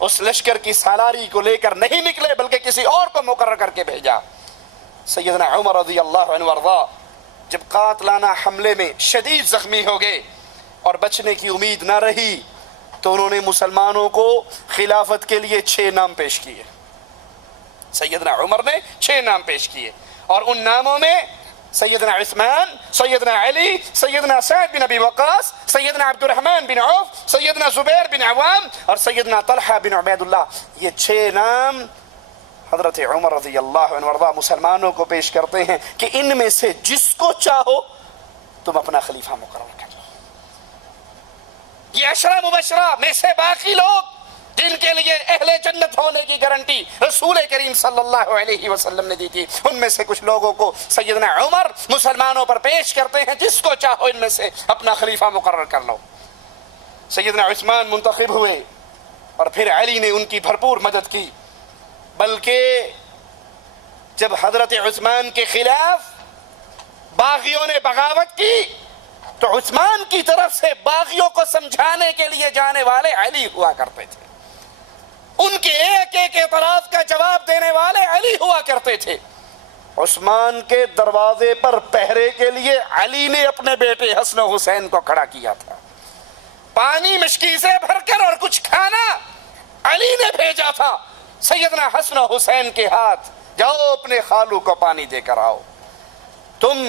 اس لشکر کی سالاری کو لے کر نہیں نکلے بلکہ کسی اور کو مقرر کر کے بھیجا۔ سیدنا عمر رضی اللہ عنہ وارضا جب قاتلانہ حملے میں شدید زخمی ہو گئے اور بچنے کی امید نہ رہی تو انہوں نے مسلمانوں کو خلافت کے لیے 6 نام پیش کیے۔ سیدنا عمر نے 6 نام پیش کیے اور ان ناموں میں سیدنا عثمان، سیدنا علی، سیدنا سعد بن ابی وقاص، سیدنا عبد الرحمن بن عوف، سیدنا زبیر بن عوام اور سیدنا طلحہ بن عبید اللہ، یہ 6 نام حضرت عمر رضی اللہ عنہ وارضا مسلمانوں کو پیش کرتے ہیں کہ ان میں سے جس کو چاہو تم اپنا خلیفہ مقرر کر لو۔ یہ 10 مبشرہ میں سے باقی لوگ جن کے لیے اہل جنت ہونے کی گارنٹی رسول کریم صلی اللہ علیہ وسلم نے دی تھی، ان میں سے کچھ لوگوں کو سیدنا عمر مسلمانوں پر پیش کرتے ہیں جس کو چاہو ان میں سے اپنا خلیفہ مقرر کر لو۔ سیدنا عثمان منتخب ہوئے اور پھر علی نے ان کی بھرپور مدد کی، بلکہ جب حضرت عثمان کے خلاف باغیوں نے بغاوت کی تو عثمان کی طرف سے باغیوں کو سمجھانے کے لیے جانے والے علی ہوا کرتے تھے، ان کے ایک ایک اعتراض کا جواب دینے والے علی ہوا کرتے تھے۔ عثمان کے دروازے پر پہرے کے لیے علی نے اپنے بیٹے حسن و حسین کو کھڑا کیا تھا، پانی مشکی سے بھر کر اور کچھ کھانا علی نے بھیجا تھا سیدنا حسن و حسین کے ہاتھ، جاؤ اپنے خالو کو پانی دے کر آؤ۔ تم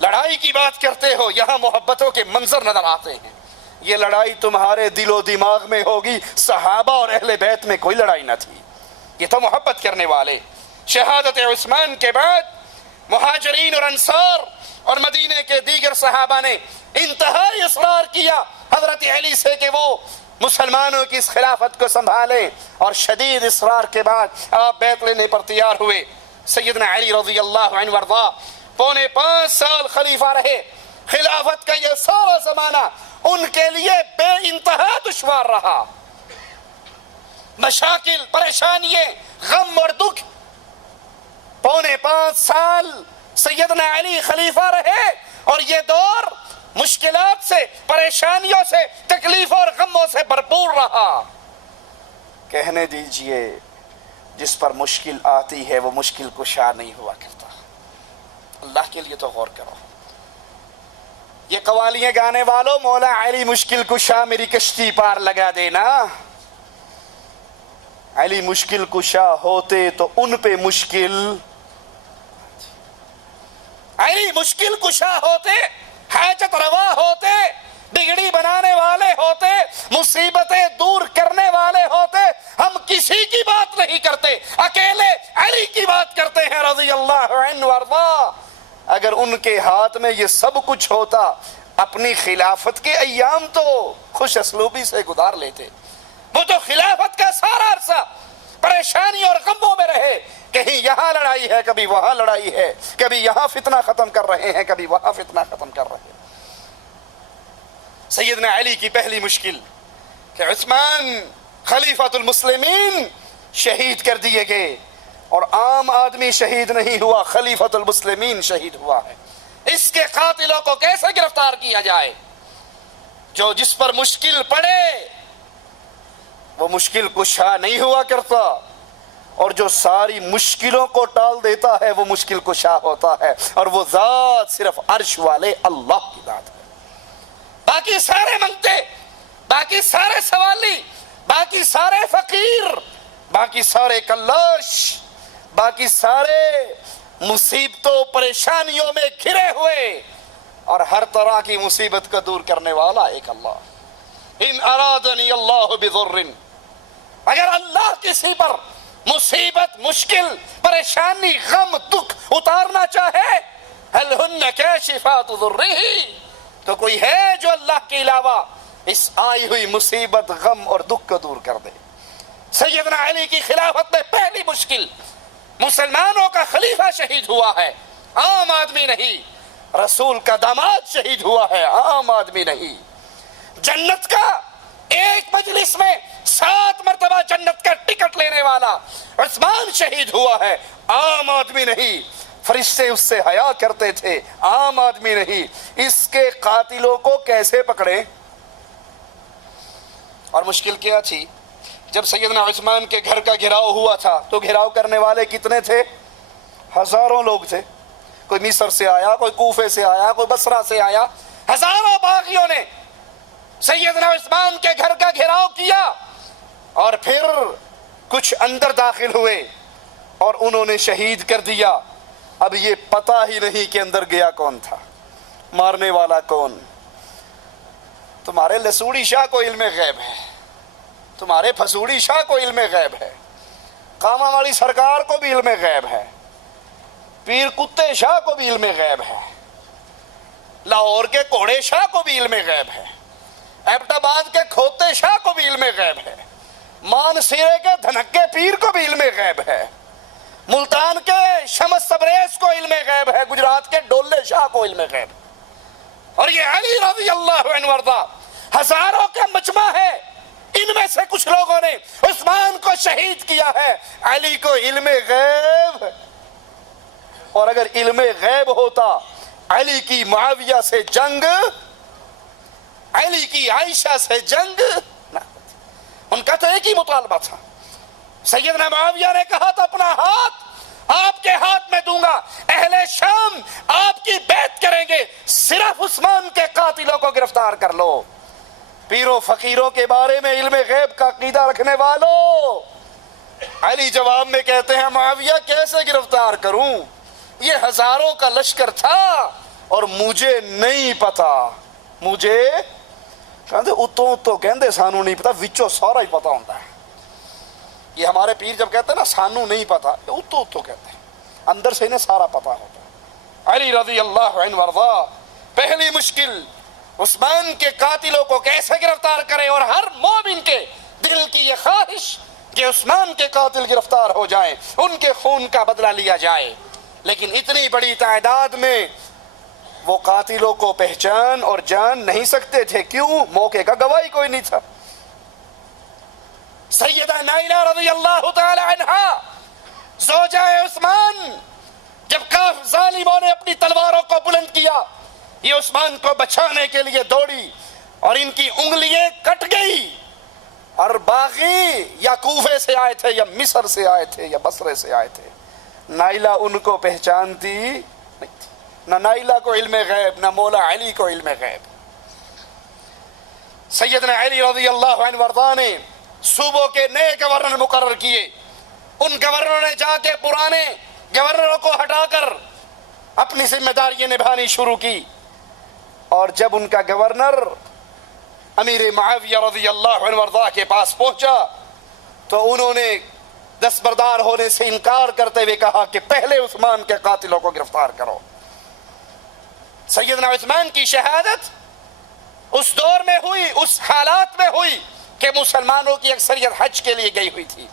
لڑائی کی بات کرتے ہو، یہاں محبتوں کے منظر نظر آتے ہیں، یہ لڑائی تمہارے دل و دماغ میں ہوگی، صحابہ اور اہل بیت میں کوئی لڑائی نہ تھی، یہ تو محبت کرنے والے۔ شہادت عثمان کے بعد مہاجرین اور انصار اور مدینے کے دیگر صحابہ نے انتہائی اصرار کیا حضرت علی سے کہ وہ مسلمانوں کی اس خلافت کو سنبھالیں، اور شدید اصرار کے بعد آپ بیعت لینے پر تیار ہوئے۔ سیدنا علی رضی اللہ عنہ وارضا 5.25 سال خلیفہ رہے، خلافت کا یہ سارا زمانہ ان کے لیے بے انتہا دشوار رہا، مشاکل، پریشانیاں، غم اور دکھ۔ 5.25 سال سیدنا علی خلیفہ رہے اور یہ دور مشکلات سے، پریشانیوں سے، تکلیفوں اور غموں سے بھرپور رہا۔ کہنے دیجئے جس پر مشکل آتی ہے وہ مشکل کشا نہیں ہوا کرتا، اللہ کے لیے تو غور کرو۔ یہ قوالیاں گانے والوں، مولا علی مشکل کشا میری کشتی پار لگا دینا، علی مشکل کشا ہوتے تو ان پہ مشکل، علی مشکل کشا ہوتے، حاجت روا ہوتے، بگڑی بنانے والے ہوتے، مصیبتیں دور کرنے والے ہوتے، ہم کسی کی بات نہیں کرتے، اکیلے علی کی بات کرتے ہیں رضی اللہ عنہ وارضا۔ اگر ان کے ہاتھ میں یہ سب کچھ ہوتا اپنی خلافت کے ایام تو خوش اسلوبی سے گزار لیتے، وہ تو خلافت کا سارا عرصہ پریشانی اور غموں میں رہے، کہیں یہاں لڑائی ہے، کبھی وہاں لڑائی ہے، کبھی یہاں فتنہ ختم کر رہے ہیں، کبھی وہاں فتنہ ختم کر رہے ہیں۔ سیدنا علی کی پہلی مشکل کہ عثمان خلیفۃ المسلمین شہید کر دیے گئے، اور عام آدمی شہید نہیں ہوا، خلیفۃ المسلمین شہید ہوا ہے، اس کے قاتلوں کو کیسے گرفتار کیا جائے؟ جو جس پر مشکل پڑے وہ مشکل کشا نہیں ہوا کرتا، اور جو ساری مشکلوں کو ٹال دیتا ہے وہ مشکل کشا ہوتا ہے، اور وہ ذات صرف عرش والے اللہ کی ذات ہے۔ باقی سارے منگتے، باقی سارے سوالی، باقی سارے فقیر، باقی سارے کلاش، باقی سارے مصیبتوں پریشانیوں میں گھرے ہوئے، اور ہر طرح کی مصیبت کو دور کرنے والا ایک اللہ۔ ان ارادنی اللہ بضر، اگر اللہ کسی پر مصیبت، مشکل، پریشانی، غم، دکھ اتارنا چاہے، هل هن کاشفات ضرہ، تو کوئی ہے جو اللہ کے علاوہ اس آئی ہوئی مصیبت، غم اور دکھ کو دور کر دے۔ سیدنا علی کی خلافت میں پہلی مشکل، مسلمانوں کا خلیفہ شہید ہوا ہے، عام آدمی نہیں، رسول کا داماد شہید ہوا ہے، عام آدمی نہیں، جنت کا ایک مجلس میں 7 مرتبہ جنت کا ٹکٹ لینے والا عثمان شہید ہوا ہے، عام آدمی نہیں، فرشتے اس سے حیا کرتے تھے، عام آدمی نہیں۔ اس کے قاتلوں کو کیسے پکڑے؟ اور مشکل کیا تھی؟ جب سیدنا عثمان کے گھر کا گھراؤ ہوا تھا تو گھراؤ کرنے والے کتنے تھے؟ ہزاروں لوگ تھے. کوئی مصر سے آیا, کوئی کوفے سے آیا, کوئی بصرہ سے آیا. ہزاروں باغیوں نے سیدنا عثمان کے گھر کا گھراؤ کیا, اور پھر کچھ اندر داخل ہوئے اور انہوں نے شہید کر دیا. اب یہ پتہ ہی نہیں کہ اندر گیا کون تھا, مارنے والا کون. تمہارے لسوڑی شاہ کو علم غیب ہے, تمہارے پھسوڑی شاہ کو علم غیب ہے, قامہ والی سرکار کو بھی علم غیب ہے, پیر کتے شاہ کو بھی علم غیب ہے, لاہور کے کوڑے شاہ کو بھی علم غیب ہے, ایبٹ آباد کے کھوتے شاہ کو بھی علم غیب ہے, مان سیرے کے دھنکے پیر کو بھی علم غیب ہے, ملتان کے شمس تبریز کو علم غیب ہے, گجرات کے ڈولے شاہ کو علم غیب. اور یہ علی رضی اللہ عنہ وارضا ہزاروں کا مجمع ہے. ان میں سے کچھ لوگوں نے عثمان کو شہید کیا ہے. علی کو علم غیب, اور اگر علم غیب ہوتا علی کی معاویہ سے جنگ, علی کی عائشہ سے جنگ نہ. ان کا تو ایک ہی مطالبہ تھا. سیدنا معاویہ نے کہا تھا اپنا ہاتھ آپ کے ہاتھ میں دوں گا, اہل شام آپ کی بیعت کریں گے, صرف عثمان کے قاتلوں کو گرفتار کر لو. پیروں فقیروں کے بارے میں علم غیب کا عقیدہ رکھنے والوں, علی جواب میں کہتے ہیں معاویہ کیسے گرفتار کروں, یہ ہزاروں کا لشکر تھا اور مجھے نہیں پتا. مجھے کہتے اتوں کہندے سانو نہیں پتا, وچوں سارا ہی پتا ہوتا ہے. یہ ہمارے پیر جب کہتے ہیں نا سانو نہیں پتا, اتوں کہتے ہیں, اندر سے انہیں سارا پتا ہوتا ہے. علی رضی اللہ عنہ وارضا پہلی مشکل عثمان کے قاتلوں کو کیسے گرفتار کرے, اور ہر مومن کے دل کی یہ خواہش کہ عثمان کے قاتل گرفتار ہو جائیں, ان کے خون کا بدلہ لیا جائے. لیکن اتنی بڑی تعداد میں وہ قاتلوں کو پہچان اور جان نہیں سکتے تھے. کیوں؟ موقع کا گواہی کوئی نہیں تھا. سیدہ نائلہ رضی اللہ تعالی عنہا زوجہ عثمان, جب کاف ظالموں نے اپنی تلواروں کو بلند کیا, یہ عثمان کو بچانے کے لیے دوڑی اور ان کی انگلیاں کٹ گئی. اور باغی یا کوفے سے آئے تھے یا مصر سے آئے تھے یا بصرے سے آئے تھے, نائلہ ان کو پہچانتی نہیں تھی. نہ نائلہ کو علم غیب, نہ مولا علی کو علم غیب. سیدنا علی رضی اللہ عنہ وارضا نے صوبوں کے نئے گورنر مقرر کیے. ان گورنروں نے جا کے پرانے گورنروں کو ہٹا کر اپنی ذمہ داریاں نبھانی شروع کی. اور جب ان کا گورنر امیر معاویہ رضی اللہ عنہ وارضا کے پاس پہنچا تو انہوں نے دستبردار ہونے سے انکار کرتے ہوئے کہا کہ پہلے عثمان کے قاتلوں کو گرفتار کرو. سیدنا عثمان کی شہادت اس دور میں ہوئی, اس حالات میں ہوئی کہ مسلمانوں کی اکثریت حج کے لیے گئی ہوئی تھی.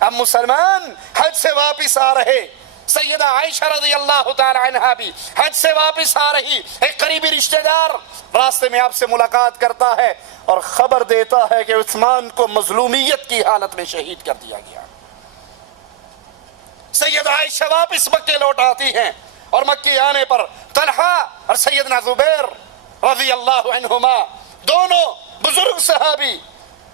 اب مسلمان حج سے واپس آ رہے, سیدہ عائشہ رضی اللہ تعالی عنہا بھی حج سے واپس آ رہی. ایک قریبی رشتہ دار راستے میں آپ سے ملاقات کرتا ہے اور خبر دیتا ہے کہ عثمان کو مظلومیت کی حالت میں شہید کر دیا گیا. سیدہ عائشہ واپس مکے لوٹ آتی ہیں, اور مکے آنے پر طلحہ اور سیدنا زبیر رضی اللہ عنہما دونوں بزرگ صحابی,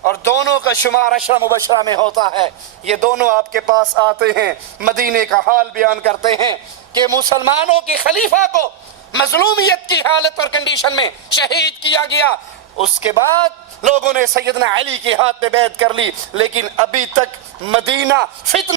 اور دونوں کا شمار عشرہ مبشرہ میں ہوتا ہے, یہ دونوں آپ کے پاس آتے ہیں, مدینے کا حال بیان کرتے ہیں کہ مسلمانوں کی خلیفہ کو مظلومیت کی حالت اور کنڈیشن میں شہید کیا گیا. اس کے بعد لوگوں نے سیدنا علی کے ہاتھ میں بیعت کر لی, لیکن ابھی تک مدینہ فتنہ